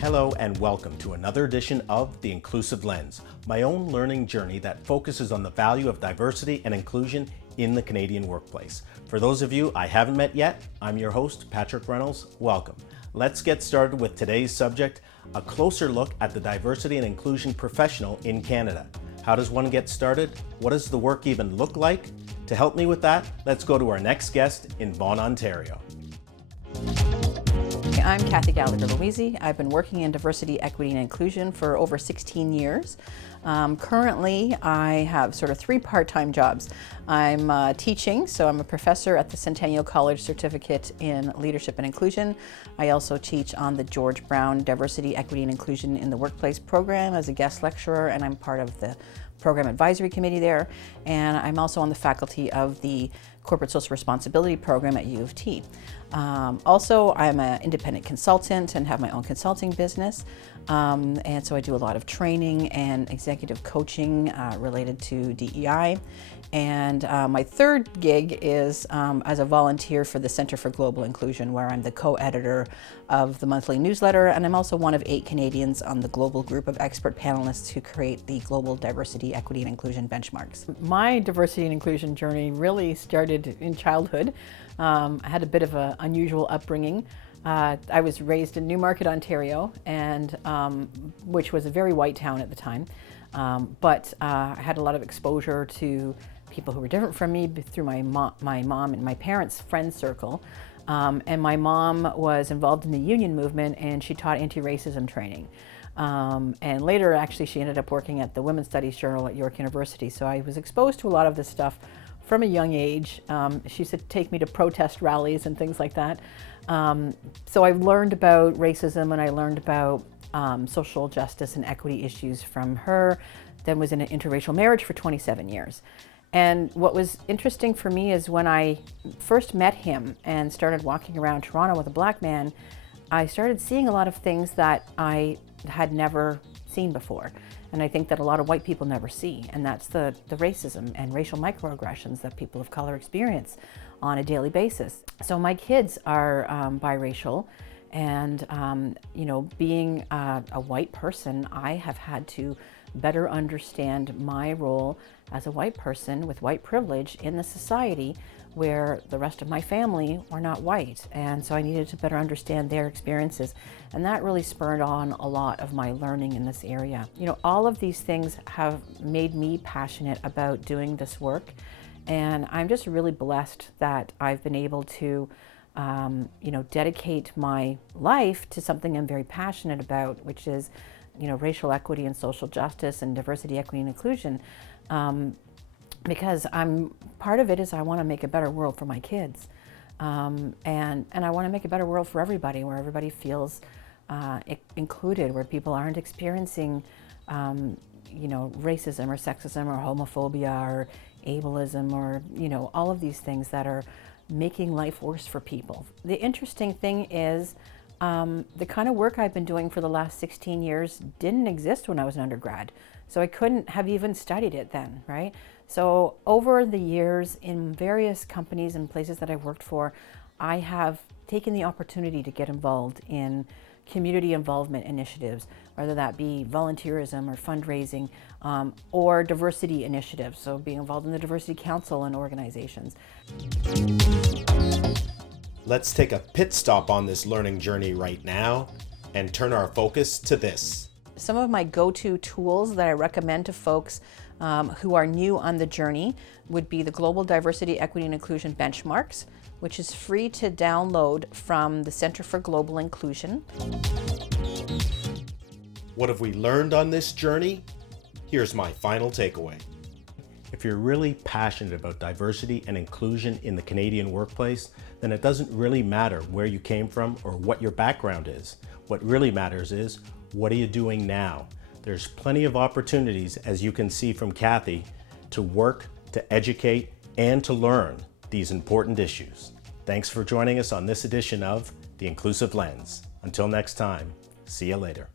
Hello and welcome to another edition of The Inclusive Lens, my own learning journey that focuses on the value of diversity and inclusion in the Canadian workplace. For those of you I haven't met yet, I'm your host, Patrick Reynolds. Welcome. Let's get started with today's subject, a closer look at the diversity and inclusion professional in Canada. How does one get started? What does the work even look like? To help me with that, let's go to our next guest in Vaughan, Ontario. I'm Cathy Gallagher-Louisy. I've been working in diversity, equity, and inclusion for over 16 years. Currently, I have sort of three part-time jobs. I'm teaching, so I'm a professor at the Centennial College Certificate in Leadership and Inclusion. I also teach on the George Brown Diversity, Equity, and Inclusion in the Workplace program as a guest lecturer, and I'm part of the program advisory committee there. And I'm also on the faculty of the Corporate Social Responsibility program at U of T. Also, I'm an independent consultant and have my own consulting business. And so I do a lot of training and executive coaching related to DEI. And my third gig is as a volunteer for the Center for Global Inclusion, where I'm the co-editor of the monthly newsletter, and I'm also one of 8 Canadians on the global group of expert panelists who create the Global Diversity, Equity, and Inclusion benchmarks. My diversity and inclusion journey really started in childhood. I had a bit of an unusual upbringing. I was raised in Newmarket, Ontario, and which was a very white town at the time. But I had a lot of exposure to people who were different from me through my mom and my parents' friend circle. And my mom was involved in the union movement, and she taught anti-racism training. And later, actually, she ended up working at the Women's Studies Journal at York University. So I was exposed to a lot of this stuff from a young age. She used to take me to protest rallies and things like that. So I learned about racism, and I learned about social justice and equity issues from her. Then was in an interracial marriage for 27 years. And what was interesting for me is when I first met him and started walking around Toronto with a black man, I started seeing a lot of things that I had never seen before. And I think that a lot of white people never see, and that's the racism and racial microaggressions that people of color experience on a daily basis. So my kids are biracial, and being a white person, I have had to better understand my role as a white person with white privilege in the society where the rest of my family were not white. And so I needed to better understand their experiences. And that really spurred on a lot of my learning in this area. All of these things have made me passionate about doing this work. And I'm just really blessed that I've been able to dedicate my life to something I'm very passionate about, which is racial equity and social justice and diversity, equity, and inclusion. Because part of it is I want to make a better world for my kids. And I want to make a better world for everybody, where everybody feels included, where people aren't experiencing racism or sexism or homophobia or ableism or all of these things that are making life worse for people. The interesting thing is the kind of work I've been doing for the last 16 years didn't exist when I was an undergrad. So I couldn't have even studied it then, right? So over the years in various companies and places that I've worked for, I have taken the opportunity to get involved in community involvement initiatives, whether that be volunteerism or fundraising or diversity initiatives. So being involved in the Diversity Council and organizations. Let's take a pit stop on this learning journey right now and turn our focus to this. Some of my go-to tools that I recommend to folks who are new on the journey would be the Global Diversity, Equity, and Inclusion Benchmarks, which is free to download from the Center for Global Inclusion. What have we learned on this journey? Here's my final takeaway. If you're really passionate about diversity and inclusion in the Canadian workplace, then it doesn't really matter where you came from or what your background is. What really matters is, what are you doing now? There's plenty of opportunities, as you can see from Cathy, to work, to educate, and to learn these important issues. Thanks for joining us on this edition of The Inclusive Lens. Until next time, see you later.